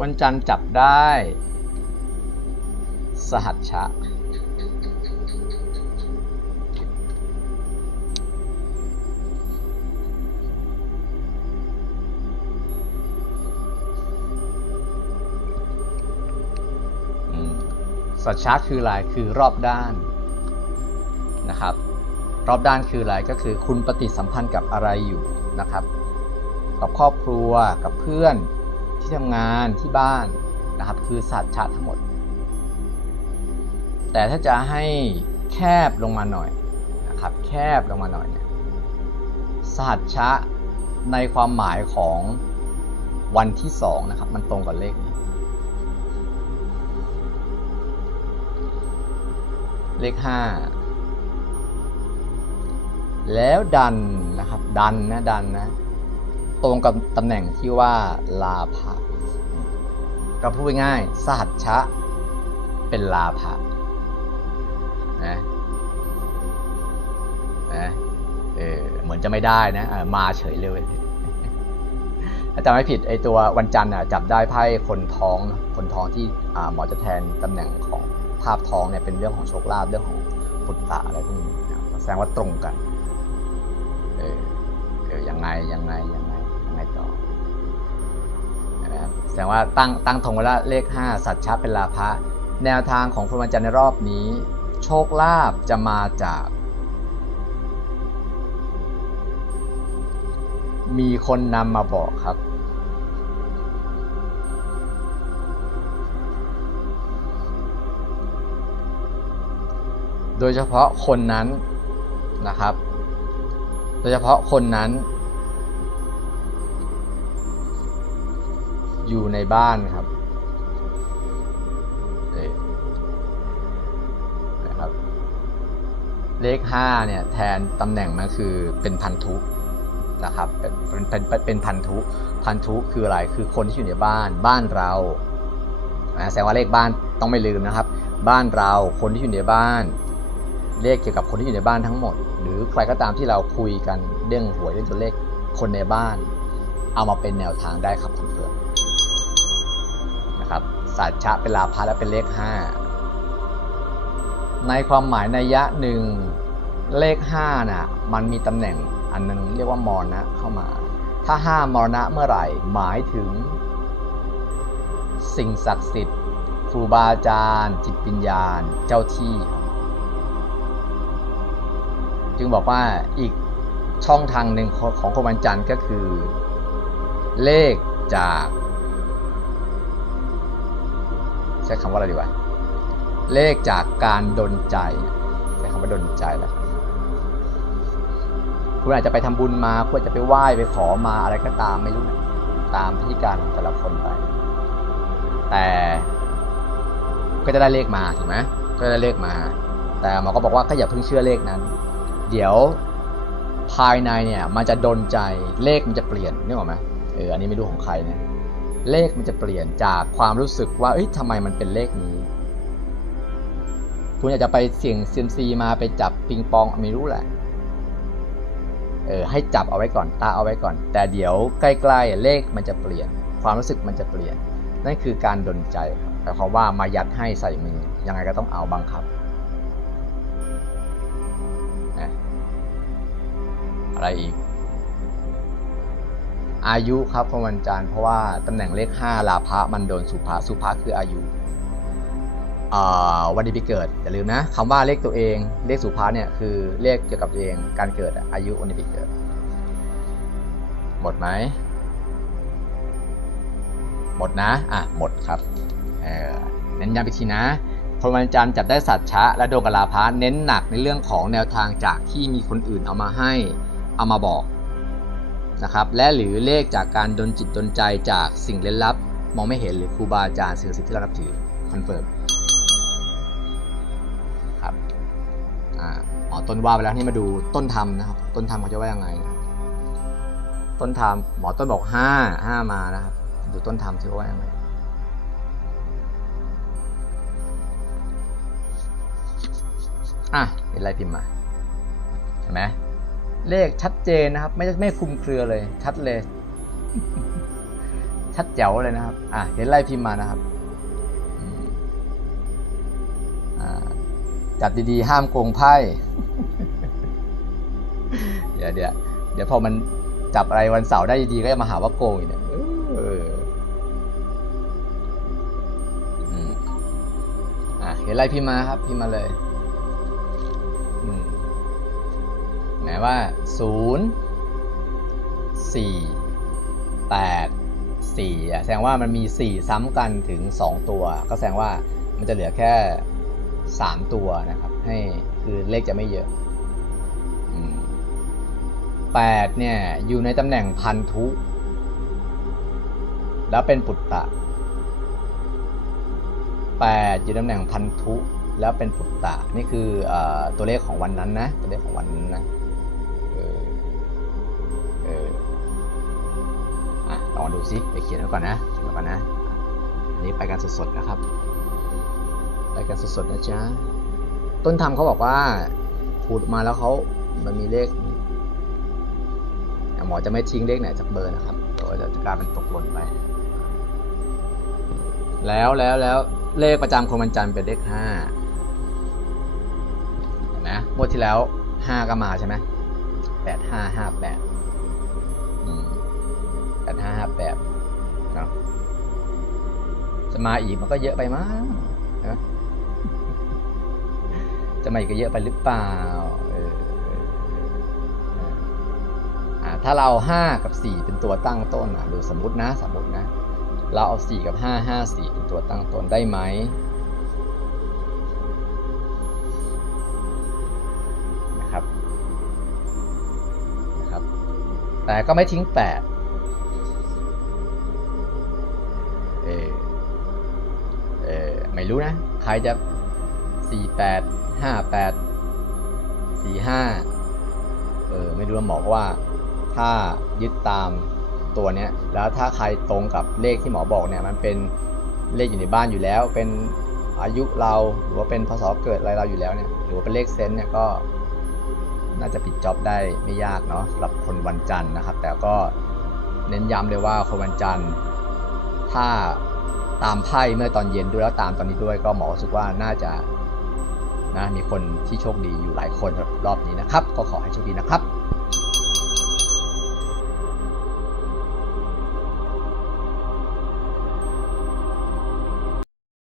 วันจันทร์จับได้ สหัชชะ สัจชะคืออะไรคือรอบด้านนะครับ รอบด้านคืออะไรก็คือคุณปฏิสัมพันธ์กับอะไรอยู่นะครับ กับครอบครัวกับเพื่อน ที่ทำงานที่บ้านนะครับ คือสัจชะทั้งหมด แต่ถ้าจะให้แคบลงมาหน่อยนะครับ แคบลงมาหน่อยเนี่ยสัจชะในความหมายของวันที่สองนะครับ มันตรงกับเลขนี้เลขห้าแล้วดันนะครับ ดันนะดันนะ ตรงกับตำแหน่งที่ว่าลาภะก็พูดง่ายสหัชชะ เป็นลาภะนะนะเออเหมือนจะไม่ได้นะมาเฉยเลยถ้าจำไม่ผิดไอตัววันจันทร์อะจับได้ไพ่คนท้องคนท้องที่หมอจะแทนตำแหน่งของภาพท้องเนี่ยเป็นเรื่องของโชคลาภเรื่องของปุตตะอะไรพวกนี้แสดงว่าตรงกัน เออเออยังไงยังไงยังไงยังไง แสดงว่าตั้งตั้งธงไว้แล้วเลข 5 สัจชะเป็นลาภะแนวทางของคนวันจันทร์ในรอบนี้ โชคลาภจะมาจาก มีคนนำมาบอกครับ โดยเฉพาะคนนั้นนะครับ โดยเฉพาะคนนั้น อยู่ในบ้านครับเอ่อนะครับ เลข5เนี่ยแทนตำแหน่งมันคือเป็นพันธุนะครับเป็นเป็นเป็นพันธุพันธุคืออะไรคือคนที่อยู่ในบ้านบ้านเรานะแสดงว่าเลขบ้านต้องไม่ลืมนะครับ บ้านเราคนที่อยู่ในบ้าน เลขเกี่ยวกับคนที่อยู่ในบ้านทั้งหมด หรือใครก็ตามที่เราคุยกันเรื่องหวยเรื่องตัวเลขคนในบ้าน เอามาเป็นแนวทางได้ครับคุณเฟือง สัจชะเป็นลาภะและเป็นเลข 5 ในความหมายในยะหนึ่งเลข5น่ะมันมีตำแหน่งอันนึงเรียกว่ามรณะเข้ามา ถ้า5มรณะเมื่อไหร่หมายถึง สิ่งศักดิ์สิทธิ์ครูบาอาจารย์ จิตวิญญาณเจ้าที่ จึงบอกว่าอีกช่องทางหนึ่งของของคนวันจันทร์ก็คือ เลขจาก ใช้คำว่าอะไรดีวะเลขจากการดนใจ ใช้คำว่าดนใจแล้วคุณอาจจะไปทำบุญมาคุณอาจจะไปไหว้ไปขอมาอะไรก็ตามไม่รู้นะตามพิธีการของแต่ละคนไป แต่ก็จะได้เลขมาถูกไหมก็ได้เลขมา แต่หมอก็บอกว่าก็อย่าเพิ่งเชื่อเลขนั้น เดี๋ยวภายในเนี่ยมันจะดนใจเลขมันจะเปลี่ยนนึกออกไหมเอออันนี้ไม่รู้ของใครเนะ เลขมันจะเปลี่ยนจากความรู้สึกว่าเอ้ยทำไมมันเป็นเลขนี้ คุณอาจจะไปเสี่ยงเซียมซีมาไปจับปิงปองไม่รู้แหละเออให้จับเอาไว้ก่อนตาเอาไว้ก่อน แต่เดี๋ยวใกล้ๆเลขมันจะเปลี่ยน ความรู้สึกมันจะเปลี่ยน นั่นคือการดนใจครับแต่เขามว่ามายัดให้ใส่มือยังไงก็ต้องเอาบังคับอะไรอีก อายุครับของวันจันทร์เพราะว่าตำแหน่งเลข5ลาภะมันโดนสุภะสุภะคืออายุวันที่ปีเกิดอย่าลืมนะคำว่าเลขตัวเองเลขสุภะเนี่ยคือเลขเกี่ยวกับตัวเองการเกิดอายุวันที่ปีเกิด หมดไหมหมดนะอะหมดครับเน้นย้ำอีกทีนะคนวันจันทร์จับได้สัตว์ชะและโดนกลาพะเน้นหนักในเรื่องของแนวทางจากที่มีคนอื่นเอามาให้เอามาบอก นะครับและหรือเลขจากการดนจิตดนใจจากสิ่งเล่นลับ มองไม่เห็นหรือครูบาอาจารย์สิ่งศักดิ์สิทธิ์ที่เรานับถือคอนเฟิร์มครับอ่าหมอต้นว่าไปแล้วนี่มาดูต้นธรรมนะครับ ต้นธรรมเขาจะว่ายังไงนะต้นธรรมหมอต้นบอกห้าห้ามานะครับดูต้นธรรมที่เขาว่ายังไงอะเห็นอะไรพิมพ์มาเห็นไหม เลขชัดเจนนะครับ ไม่ไม่คลุมเครือเลย ชัดเลย ชัดแจ๋วเลยนะครับ อะเห็นไล่พิมพ์มานะครับจัดดีๆ ห้ามโกงไพ่เดี๋ยวเดี๋ยวเดี๋ยวพอมันจับอะไรวันเสาร์ได้ดีๆก็จะมาหาว่าโกงอีกเนี่ยเอออืมอะเห็นไล่พิมมาครับพิมมาเลย หมายว่าศูนย์สี่แปดสี่อะแสดงว่ามันมีสี่ซ้ำกันถึงสองตัว ก็แสดงว่ามันจะเหลือแค่สามตัวนะครับ ให้คือเลขจะไม่เยอะอืมแปดเนี่ย อยู่ในตำแหน่งพันธุ แล้วเป็นปุตตะแปดอยู่ตำแหน่งพันธุ แล้วเป็นปุตตะ นี่คืออตัวเลขของวันนั้นนะ ตัวเลขของวันนั้นนะ ลองดูซิไปเขียนไว้ก่อนนะเขียนไว้ก่อนนะอันนี้ไปกันสดๆนะครับ ไปกันสดๆนะจ๊ะต้นทำเขาบอกว่าขูดมาแล้วเขามันมีเลขหมอจะไม่ทิ้งเลขไหนจากเบอร์นะครับเดี๋ยวจะกลายเป็นตกหล่นไป แล้วแล้วแล้วเลขประจำคนวันจันทร์เป็นเลขห้าเห็นไหมงวดที่แล้วห้าก็มาใช่ไหมแปดห้าห้าแปดแปดห้าห้าแปดเนาะจะมาอีกมันก็เยอะไปมั้งนะจะมาอีกก็เยอะไปหรือเปล่าเออเออเอออ่าถ้าเราห้ากับสี่เป็นตัวตั้งต้นอะดูสมมตินะสมมตินะ เราเอา4กับ5 5 4เป็นตัวตั้งต้นได้ไหมนะครับนะครับแต่ก็ไม่ทิ้ง 8 รู้นะ ใครจะ4 8 5 8 4 5เออไม่รู้หมอกว่า ถ้ายึดตามตัวเนี้ยแล้วถ้าใครตรงกับเลขที่หมอบอกเนี่ยมันเป็นเลขอยู่ในบ้านอยู่แล้ว เป็นอายุเราหรือว่าเป็นพศเกิดอะไรเราอยู่แล้วเนี่ยหรือว่าเป็นเลขเซนต์เนี่ยก็น่าจะปิดจ็อบได้ไม่ยากเนาะสำหรับคนวันจันทร์นะครับ แต่ก็เน้นย้ำเลยว่าคนวันจันทร์ถ้า ตามไพ่เมื่อตอนเย็นด้วยแล้วตามตอนนี้ด้วยก็หมอรู้สึกว่าน่าจะนะมีคนที่โชคดีอยู่หลายคนสำหรับรอบนี้นะครับ ก็ขอให้โชคดีนะครับ